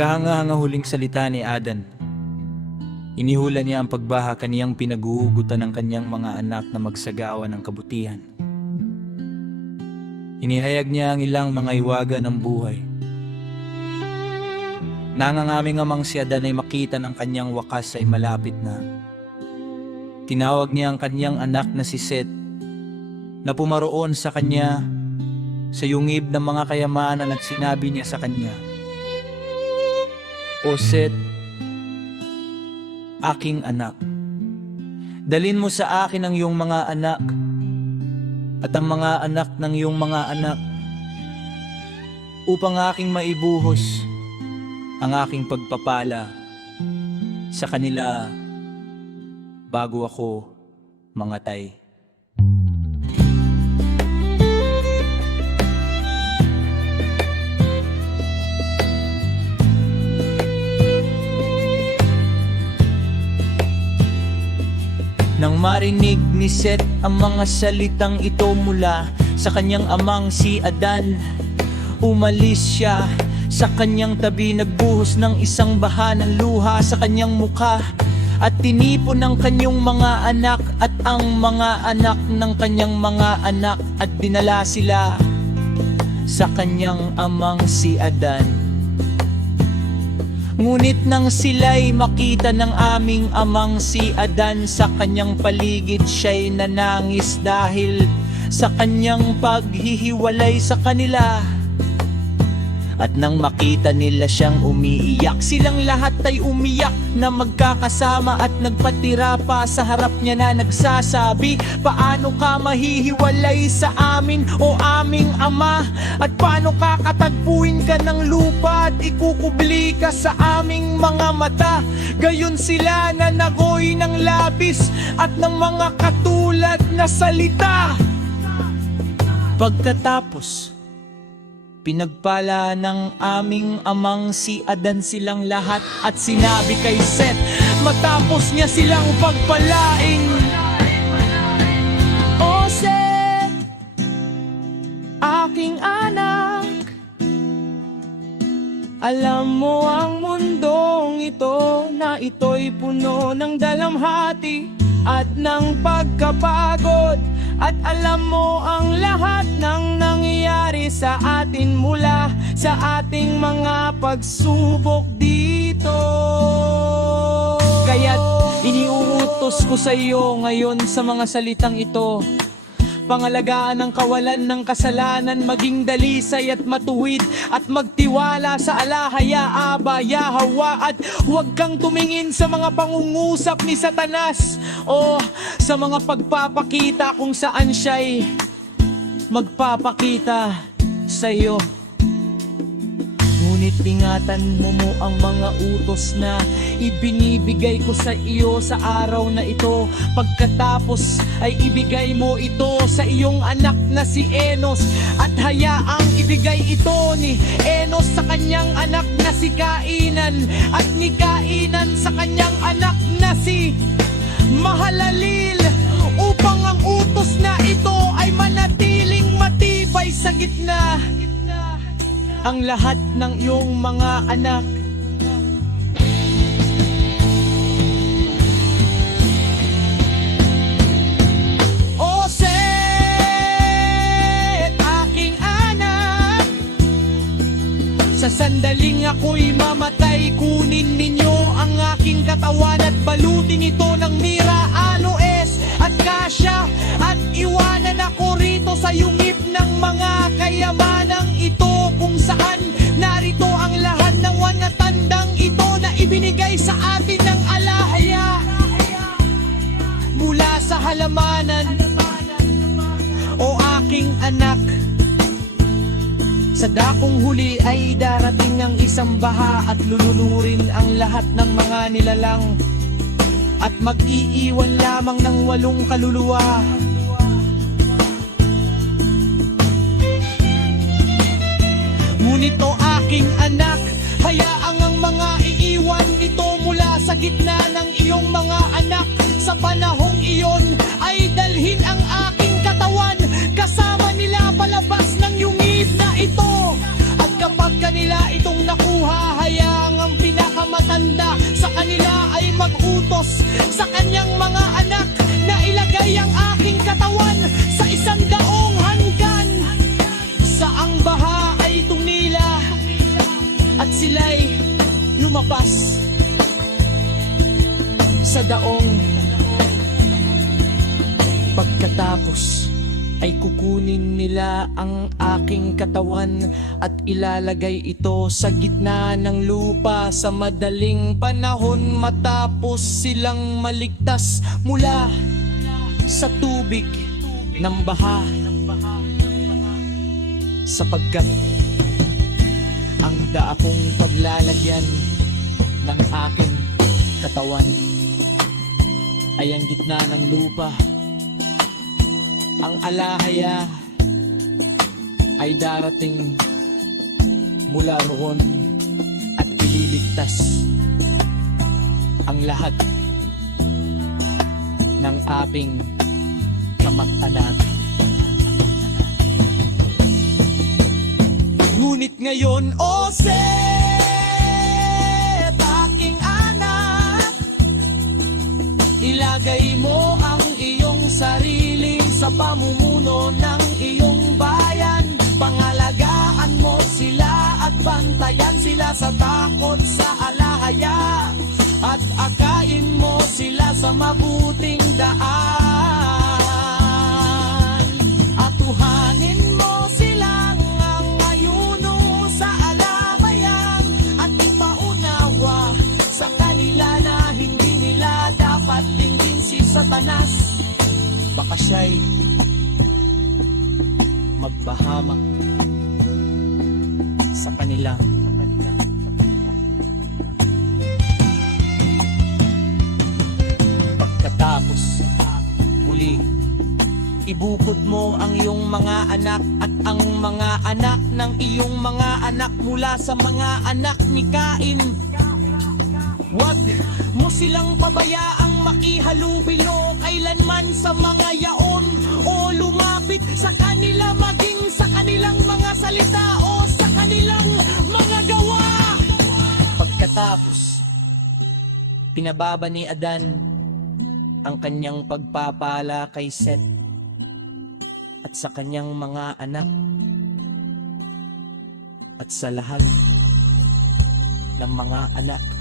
Kahanga-hanga huling salita ni Adan. Inihula niya ang pagbaha kaniyang pinaguhugutan ng kanyang mga anak na magsagawa ng kabutihan. Inihayag niya ang ilang mga iwaga ng buhay. Nangangaming amang si Adan ay makita ng kanyang wakas ay malapit na. Tinawag niya ang kanyang anak na si Seth na pumaroon sa kanya sa yungib ng mga kayamanan at sinabi niya sa kanya, "O Seth, aking anak, dalin mo sa akin ang iyong mga anak at ang mga anak ng iyong mga anak upang aking maibuhos ang aking pagpapala sa kanila bago ako mangatay." Nang marinig ni Seth ang mga salitang ito mula sa kanyang amang si Adan, umalis siya sa kanyang tabi, nagbuhos ng isang baha ng luha sa kanyang mukha at tinipon ng kanyang mga anak at ang mga anak ng kanyang mga anak at dinala sila sa kanyang amang si Adan. Ngunit nang sila'y makita ng aming amang si Adan sa kanyang paligid, siya'y nanangis dahil sa kanyang paghihiwalay sa kanila. At nang makita nila siyang umiiyak, silang lahat ay umiyak na magkakasama at nagpatira pa sa harap niya na nagsasabi, "Paano ka mahihiwalay sa amin o aming ama? At paano kakatagpuin ka ng lupa at ikukubli ka sa aming mga mata?" Gayon sila na nagoy ng labis at ng mga katulad na salita. Pagkatapos, pinagpala ng aming amang si Adan silang lahat at sinabi kay Seth, matapos niya silang pagpalain, "O Seth, aking anak, alam mo ang mundong ito na ito'y puno ng dalamhati at ng pagkapagod. At alam mo ang lahat ng nangyayari sa atin mula sa ating mga pagsubok dito. Kaya't iniuutos ko sa iyo ngayon sa mga salitang ito, pangalagaan ang kawalan ng kasalanan, maging dalisay at matuwid at magtiwala sa Alahaya Aba Yahwa, at huwag kang tumingin sa mga pangungusap ni Satanas o sa mga pagpapakita kung saan siya'y magpapakita sa iyo. Ngunit ingatan mo ang mga utos na ibinibigay ko sa iyo sa araw na ito. Pagkatapos ay ibigay mo ito sa iyong anak na si Enos, at hayaang ibigay ito ni Enos sa kanyang anak na si Kainan, at ni Kainan sa kanyang anak na si Mahalaleel, upang ang utos na ito ay manatiling matibay sa gitna ang lahat ng iyong mga anak. O Seth, aking anak, sa sandaling ako'y mamatay, kunin ninyo ang aking katawan at balutin ito ng mira, anoes at kasya, at iwanan ako rito sa yungib ng mga kayamanang ito, kung saan narito ang lahat ng wanatandang ito na ibinigay sa atin ng Alahaya mula sa halamanan. O aking anak, sa dakong huli ay darating ang isang baha at lulunurin ang lahat ng mga nilalang, at mag-iiwan lamang ng 8 kaluluwa. Ngunit o aking anak, hayaang ang mga iiwan nito mula sa gitna ng iyong mga anak sa panahong iyon ay dalhin ang aking katawan kasama nila palabas ng yungib na ito. At kapag kanila itong nakuha, hayaang utos sa kanyang mga anak na ilagay ang aking katawan sa 100 hanggan. Saang baha ay tumila at sila'y lumapas sa daong. Pagkatapos ay kukunin nila ang aking katawan at ilalagay ito sa gitna ng lupa sa madaling panahon matapos silang maligtas mula sa tubig ng baha. Sapagkat ang daapong paglalagyan ng aking katawan ay ang gitna ng lupa. Ang alahaya ay darating mula roon at ililigtas ang lahat ng ating kamag-anak. Ngunit ngayon, O Set, aking anak, ilagay mo ang iyong sarili sa pamumuno ng iyong bayan. Pangalagaan mo sila at bantayan sila sa takot sa alahaya. At akain mo sila sa mabuting daan. Atuhanin mo silang ang ayuno sa alabayan. At ipaunawa sa kanila na hindi nila dapat tingin si Satanas. Baka siya'y magpahamak sa kanila. Pagkatapos, muli, ibukod mo ang iyong mga anak at ang mga anak ng iyong mga anak mula sa mga anak ni Cain. Huwag mo silang pabayaang makihalubilo kailanman sa mga yaon o lumapit sa kanila maging sa kanilang mga salita o sa kanilang mga gawa. Pagkatapos, pinababa ni Adan ang kanyang pagpapala kay Set at sa kanyang mga anak at sa lahat ng mga anak